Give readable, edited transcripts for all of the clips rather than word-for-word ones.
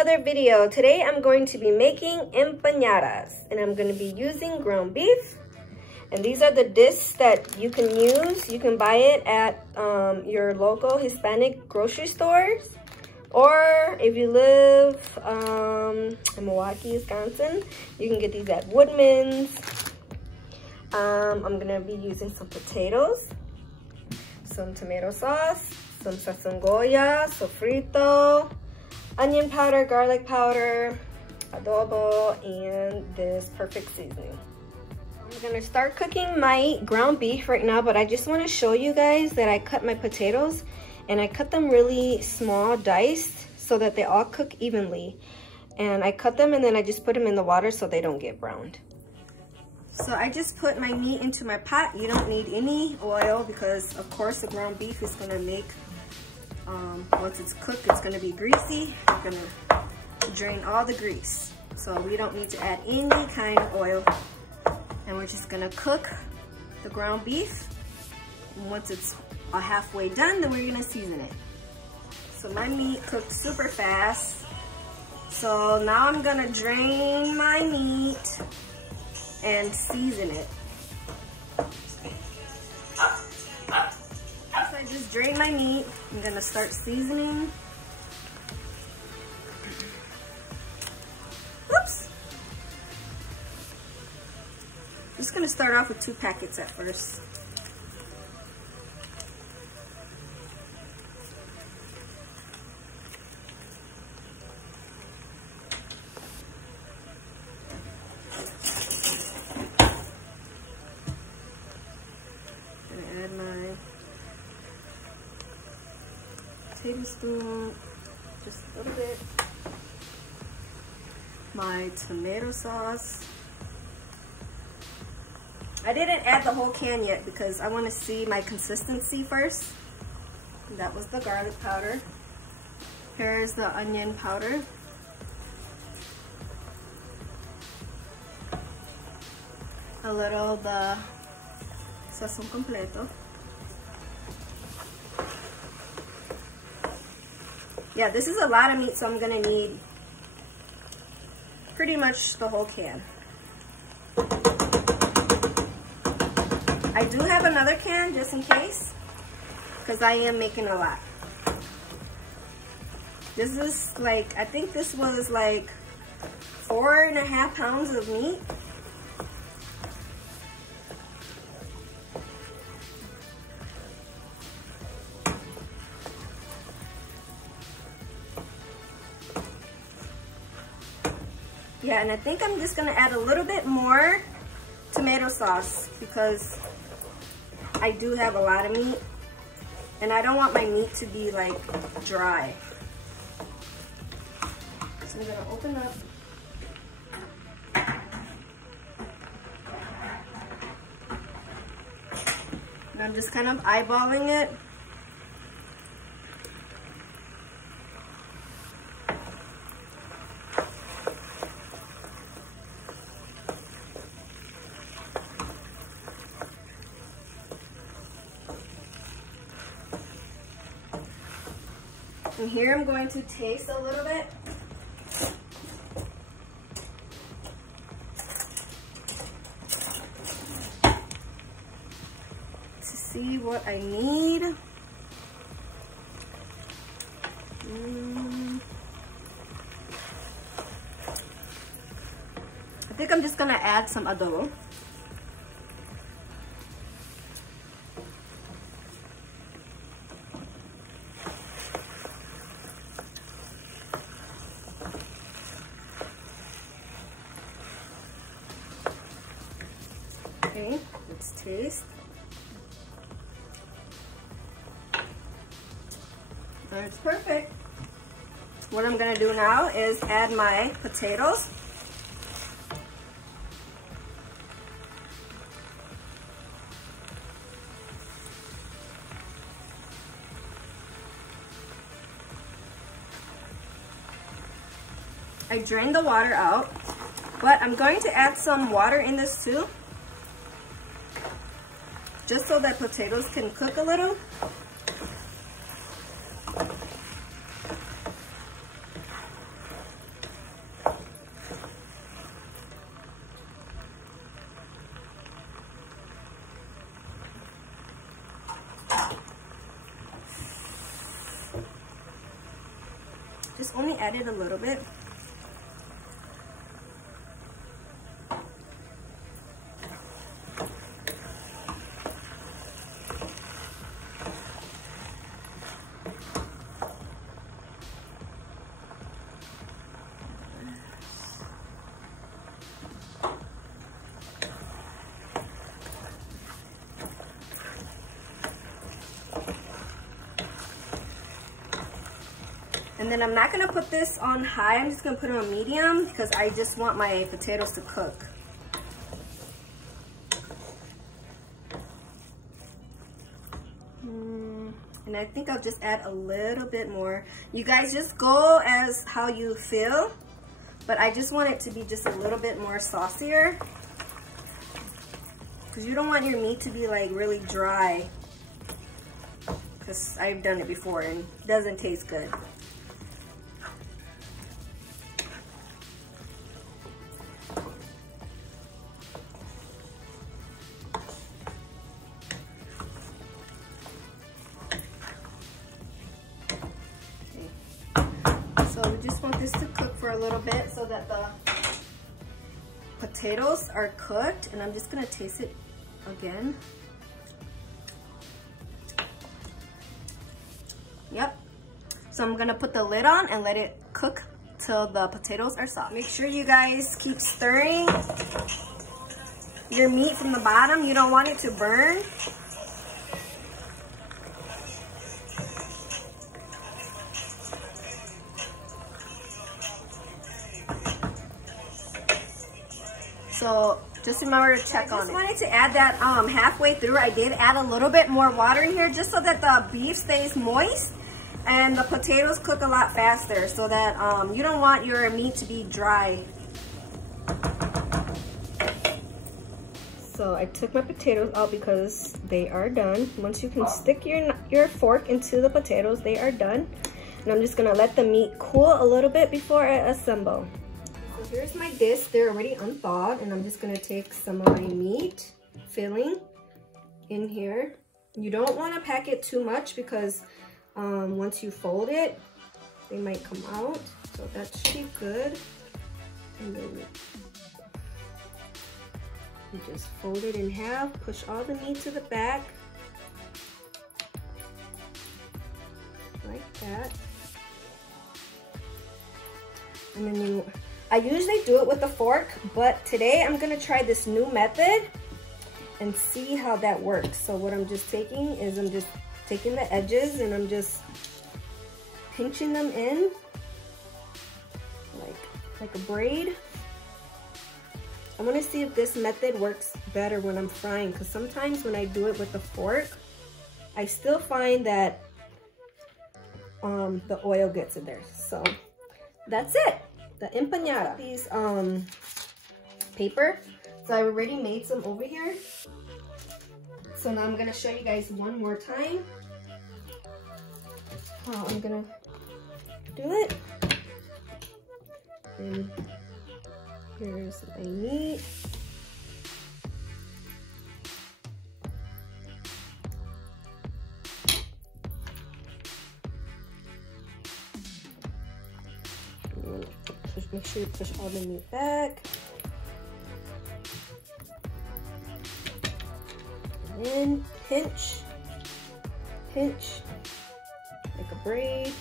another video. Today I'm going to be making empanadas and I'm going to be using ground beef. And these are the discs that you can use. You can buy it at your local Hispanic grocery stores. Or if you live in Milwaukee, Wisconsin, you can get these at Woodman's. I'm going to be using some potatoes, some tomato sauce, some sazongoya, sofrito, onion powder, garlic powder, adobo, and this perfect seasoning. I'm gonna start cooking my ground beef right now, but I just want to show you guys that I cut my potatoes and I cut them really small diced so that they all cook evenly. And I cut them and then I just put them in the water so they don't get browned. So I just put my meat into my pot. You don't need any oil because of course the ground beef is gonna make, once it's cooked, it's gonna be greasy. You're gonna drain all the grease. So we don't need to add any kind of oil. And we're just gonna cook the ground beef. And once it's halfway done, then we're gonna season it. So my meat cooked super fast. So now I'm gonna drain my meat and season it. So I just drained my meat. I'm gonna start seasoning. Whoops. I'm just gonna start off with 2 packets at first. Tablespoon, just a little bit. My tomato sauce. I didn't add the whole can yet because I want to see my consistency first. And that was the garlic powder. Here's the onion powder. A little the sazón completo. Yeah, this is a lot of meat, so I'm gonna need pretty much the whole can. I do have another can just in case, because I am making a lot. This is like, I think this was like 4.5 pounds of meat. Yeah, and I think I'm just gonna add a little bit more tomato sauce because I do have a lot of meat and I don't want my meat to be like dry. So I'm gonna open up. And I'm just kind of eyeballing it. And here I'm going to taste a little bit. To see what I need. I think I'm just gonna add some adobo. Okay, let's taste. That's perfect. What I'm gonna do now is add my potatoes. I drained the water out, but I'm going to add some water in this too, just so that potatoes can cook a little. Just only added a little bit. And then I'm not gonna put this on high, I'm just gonna put it on medium because I just want my potatoes to cook. And I think I'll just add a little bit more. You guys just go as how you feel, but I just want it to be just a little bit more saucier because you don't want your meat to be like really dry, because I've done it before and it doesn't taste good. So we just want this to cook for a little bit so that the potatoes are cooked, and I'm just gonna taste it again. Yep. So I'm gonna put the lid on and let it cook till the potatoes are soft. Make sure you guys keep stirring your meat from the bottom. You don't want it to burn. So just remember to check on it. I just wanted to add that halfway through. I did add a little bit more water in here just so that the beef stays moist and the potatoes cook a lot faster, so that you don't want your meat to be dry. So I took my potatoes out because they are done. Once you can stick your fork into the potatoes, they are done. And I'm just gonna let the meat cool a little bit before I assemble. So here's my disc. They're already unthawed, and I'm just gonna take some of my meat filling in here. You don't want to pack it too much because once you fold it, they might come out. So that should be good. And then you just fold it in half, push all the meat to the back, like that. And then I usually do it with a fork, but today I'm gonna try this new method and see how that works. So what I'm just taking is I'm just taking the edges and I'm just pinching them in like a braid. I want to see if this method works better when I'm frying, because sometimes when I do it with a fork, I still find that the oil gets in there. So that's it, the empanada. These paper, so I already made some over here. So now I'm gonna show you guys one more time how I'm gonna do it. And here's my meat. Make sure you push all the meat back. And then pinch, pinch, like a braid.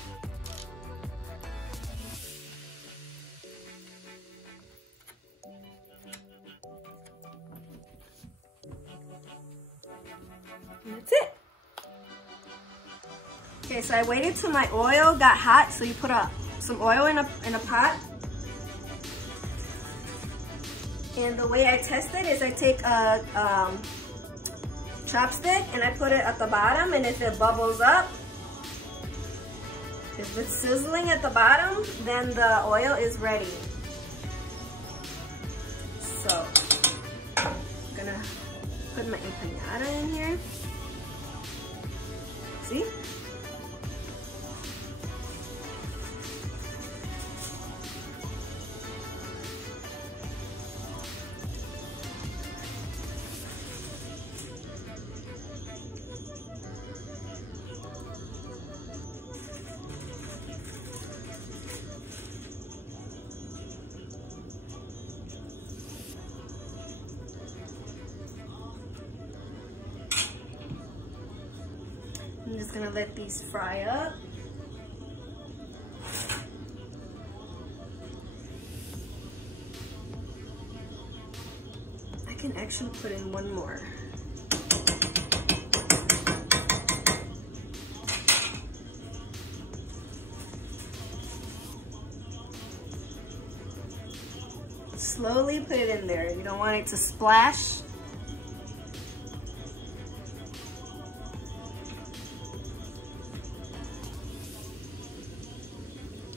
And that's it. Okay, so I waited till my oil got hot. So you put some oil in a pot. And the way I test it is I take a chopstick and I put it at the bottom, and if it bubbles up, if it's sizzling at the bottom, then the oil is ready. So I'm gonna put my empanada in here. See? just gonna let these fry up. I can actually put in one more. Slowly put it in there. You don't want it to splash.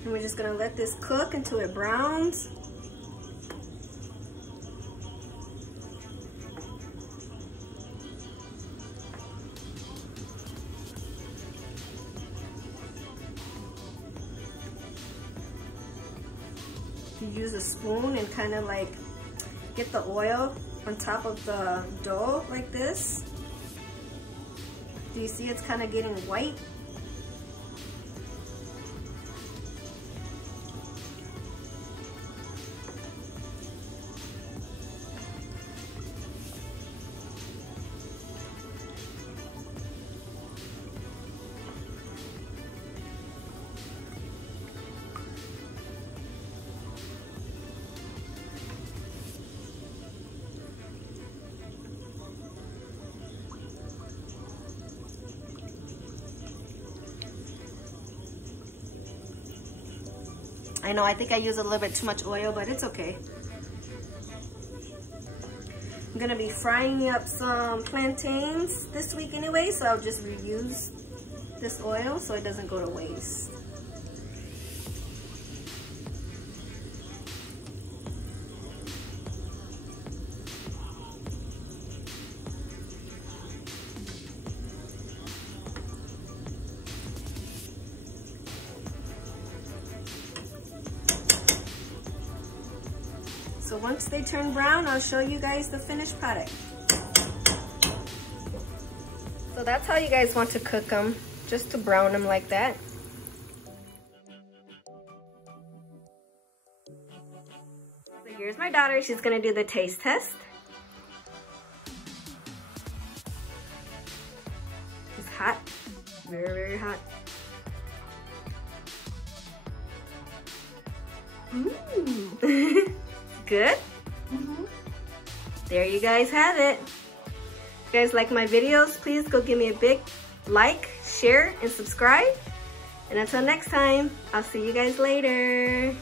And we're just gonna let this cook until it browns. You use a spoon and kind of like get the oil on top of the dough like this. Do you see it's kind of getting white? I know, I think I use a little bit too much oil, but it's okay. I'm gonna be frying up some plantains this week anyway, so I'll just reuse this oil so it doesn't go to waste. So once they turn brown, I'll show you guys the finished product. So that's how you guys want to cook them, just to brown them like that. So here's my daughter, she's gonna do the taste test. It's hot, very, very hot. Ooh. Good? Mm-hmm. There you guys have it. If you guys like my videos, please go give me a big like, share, and subscribe. And until next time, I'll see you guys later.